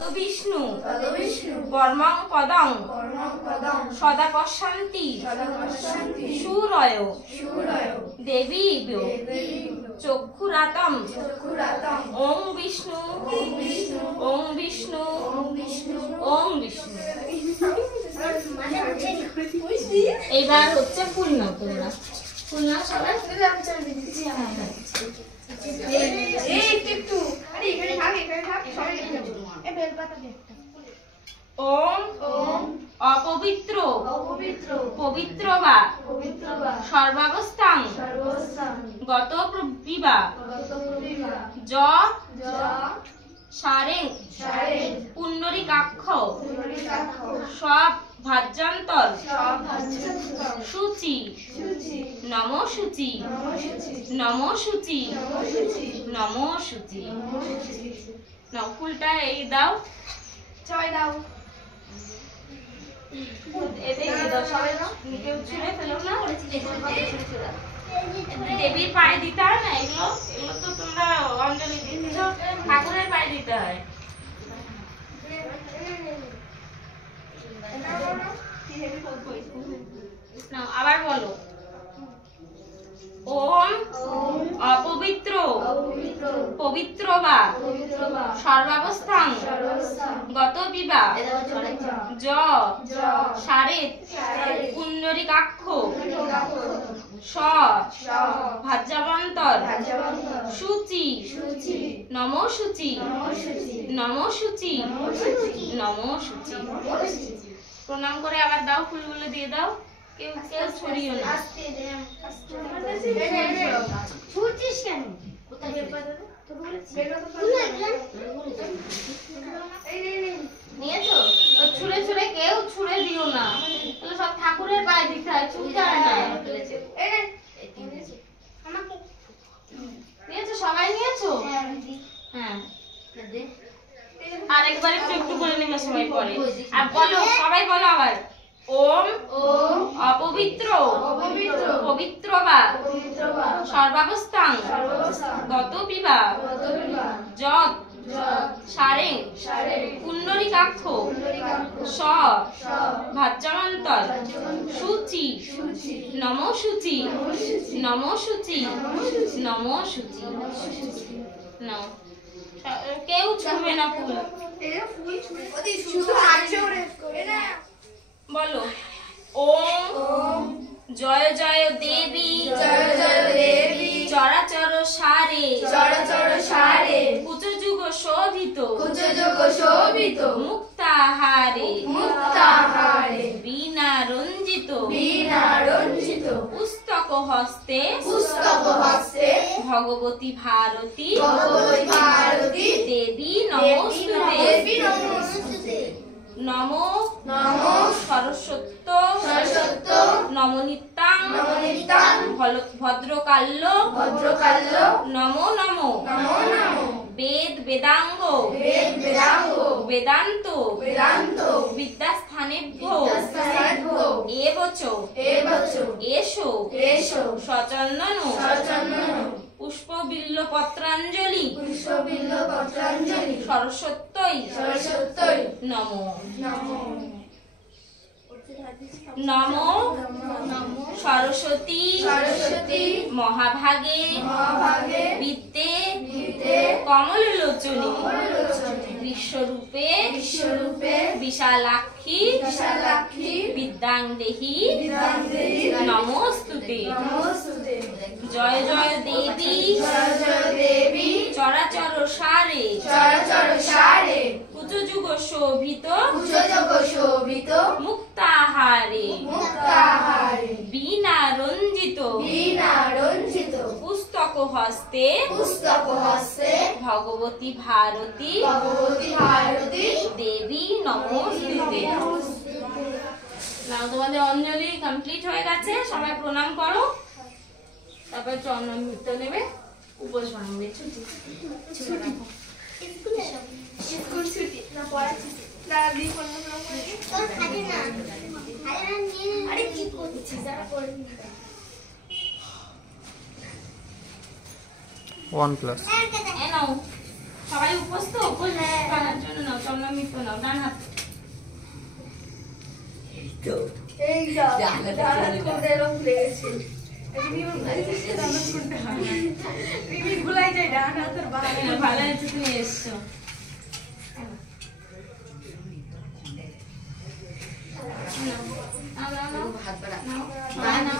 विष्णु परमं पदं सदा पश्यन्ति शूरयो देवीभ्यो चक्षुरातं ओं विष्णु ओं विष्णु ओं विष्णु। এবার হচ্ছে ফুল নাও তোমরা ফুল নাও সবাই ओम अपवित्र पवित्र वा सर्वावस्थां गत विवा ज सारे पुंडरीकाक्ष सब भाज्यांतर शुचि नमो शुचि नमो शुचि नमो शुचि। नाও ফুলটা এই দাও জয় দাও এদিকে দাও সবাই নাও কেউ ছুঁড়ে ফেলো না দেবীর পায়ে দিতে হয় না এগুলো এগুলো তো তোমরা অঞ্জলি দিচ্ছ ঠাকুরের পায়ে দিতে হয়। নাও আবার বলো ओम अपवित्र पवित्र वा सर्वावस्थां गत विवा ज सारे पुंडरीकाक्ष स भाज्यावन्तर शुचि नमो शुचि नमो शुचि नमो शुचि। प्रणाम करे आबार दाও ফুলগুলো দিয়ে দাও কেউ কেউ ছড়িও না ছুটিস কেন কোথায় তো বলেছি নিয়েছো তো ছুঁড়ে ছুঁড়ে কেউ ছুঁড়ে দিও না তাহলে সব ঠাকুরের পায়ে দিতে হয় ছুঁড়তে হয় না আমাকে নিয়েছো সবাই নিয়েছো হ্যাঁ আরেকবার একটু একটু করে নেবে সবাই পরে আর বলো সবাই বলো আবার ओम अपवित्र पवित्र वा सर्वावस्थां गत विवा जत सारे पुंडरीकाक्ष स भाज्यावन्तर शुचि नमो शुचि नमो शुचि नमो शुचि। नाও কেউ ছুঁবে না ফুল बोलो ओम जय जय देवी चराचर सारे कुचजुग शोभित मुक्ताहारे बीना रंजित पुस्तक हस्ते भगवती भारती देवी नमोस्तुते नमो सरस्वत्यो नमोनितां भद्रकाल्यो नमो नमो वेद वेदांग वेदांत विद्यास्थानेभ्यो एवच एषो सचन्दन पुष्प बिल्व पत्रांजलि सरस्वत्यै नमो नमो सरस्वती महाभागे विद्ये कमललोचने विश्वरूपे विशालाक्षी विद्यां देहि नमोस्तुते। जय जय देवी चराचर सारे कुचजुग शोभित मुक्ताहारे बीना रंजित पुस्तक हस्ते भगवती भारती देवी नमोस्तुते। নাও তোমাদের অঞ্জলি কমপ্লিট হয়ে গেছে সবাই প্রণাম করো তারপর চন্দন মিত্র নেবে উপোস ভাঙবে ছুটি স্কুল ছুটি না পড়া ছুটি না দি কোন প্রোগ্রাম করি তো থাকে না আরে কি করছিস যারা করে 1+ এ নাও সবাই উপোস তো উপোস করার জন্য নাও তোমরা মিতো নাও ডান হাত এই ডান হাত করে এরকম লেগেছে ভুলাই যায় ডান হাতের ভালো হয়েছে তুমি এসছো হাত বাড়া নাও না না